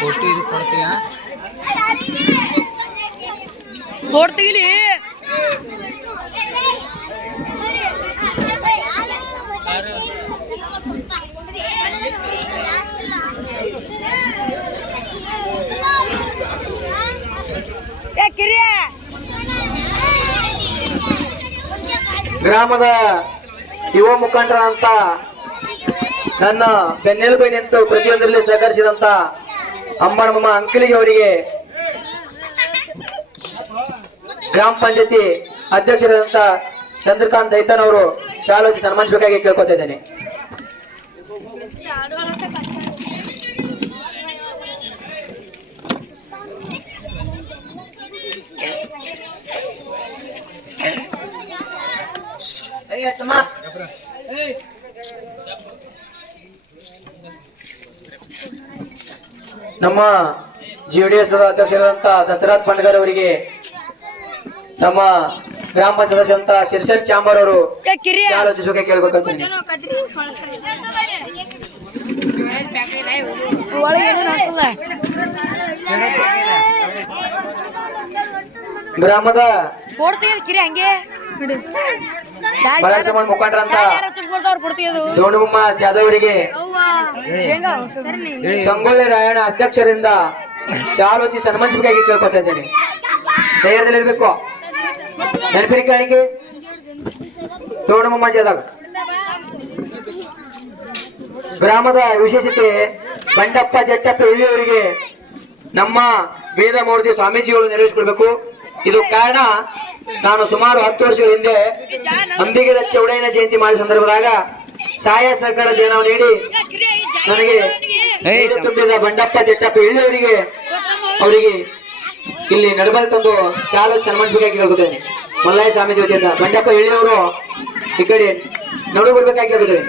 ಕೊಟ್ಟು ಇದು ಕೊಡ್ತೀಯ ಕೊಡ್ತೀಲಿ ಗ್ರಾಮದ ಯುವ ಮುಖಂಡರಂತ ನನ್ನ ಬೆನ್ನೆಲುಬೈ ನಿಂತು ಪ್ರತಿಯೊಂದರಲ್ಲಿ ಸಹಕರಿಸಿದಂತ ಅಮ್ಮನಮ್ಮ ಅಂಕಲಿಗೆ ಅವರಿಗೆ ಗ್ರಾಮ ಪಂಚಾಯತಿ ಅಧ್ಯಕ್ಷರಾದಂತ ಚಂದ್ರಕಾಂತ್ ದೈತನ್ ಅವರು ಶಾಲೋಚಿ ಸನ್ಮಾನಿಸಬೇಕಾಗಿ ಕೇಳ್ಕೊತಾ ಇದ್ದೇನೆ. ನಮ್ಮ ಜೆಡಿಎಸ್ ಅಧ್ಯಕ್ಷರಾದಂತ ದಸರಾತ್ ಪಂಡ್ಗರ್ ಅವರಿಗೆ ನಮ್ಮ ಗ್ರಾಮ ಪಂಚಾಯತ್ ಸದಸ್ಯರಂತ ಶಿರ್ಷನ್ ಚಾಂಬರ್ ಅವರು ಆಲೋಚಿಸುವ ಕೇಳ್ಬೇಕಂತ ಗ್ರಾಮದ ಮುಖಂಡರಂತ ದೋಣುಮ್ಮ ಜಾಧವ್ ಅವರಿಗೆ ಸಂಗೊಳ್ಳಿ ರಾಯಣ್ಣ ಅಧ್ಯಕ್ಷರಿಂದ ಶಾಲೋಚಿ ಸನ್ಮಾನಿಸಬೇಕಾಗಿ ಕೇಳ್ಕೊತಾ ಇದ್ದೇನೆ. ಧೈರ್ಯದಲ್ಲಿರ್ಬೇಕು. ನೆನಪಿನ ಕಾಣಿಕೆ ದೋಣುಮ್ಮ ಜಾಧವ್. ಗ್ರಾಮದ ವಿಶೇಷತೆ ಬಂಡಪ್ಪ ಜಟ್ಟಪ್ಪ ಇಲ್ಲಿಯವರಿಗೆ ನಮ್ಮ ವೇದ ಮೂರ್ತಿ ಸ್ವಾಮೀಜಿಗಳು ನೆರವೇರಿಸಿಕೊಳ್ಬೇಕು. ಇದು ಕಾರಣ ನಾನು ಸುಮಾರು 10 ವರ್ಷಗಳ ಹಿಂದೆ ಅಂಬಿಗರ ಚೌಡಯ್ಯನ ಜಯಂತಿ ಮಾಡಿದ ಸಂದರ್ಭದಾಗ ಸಹಾಯ ಸಹಕಾರ ದೇಣವನ್ನು ನೀಡಿ ನನಗೆ ತುಂಬಿದ ಬಂಡಪ್ಪ ಜಟ್ಟಪ್ಪ ಇಲ್ಲಿಯವರಿಗೆ ಅವರಿಗೆ ಇಲ್ಲಿ ನಡಬಲ್ ತಂದು ಶಾಲೆ ಸನ್ಮಾನಿಸಬೇಕಾಗಿ ಕೇಳ್ಕೊತೇನೆ. ಮಲ್ಲಯ್ಯ ಸ್ವಾಮೀಜಿ ವತಿಯಿಂದ ಬಂಡಪ್ಪ ಇಳಿಯವರು ಈ ಕಡೆ ನಡು ಬರ್ಬೇಕಾಗಿ ಕೇಳ್ಕೊತೇನೆ.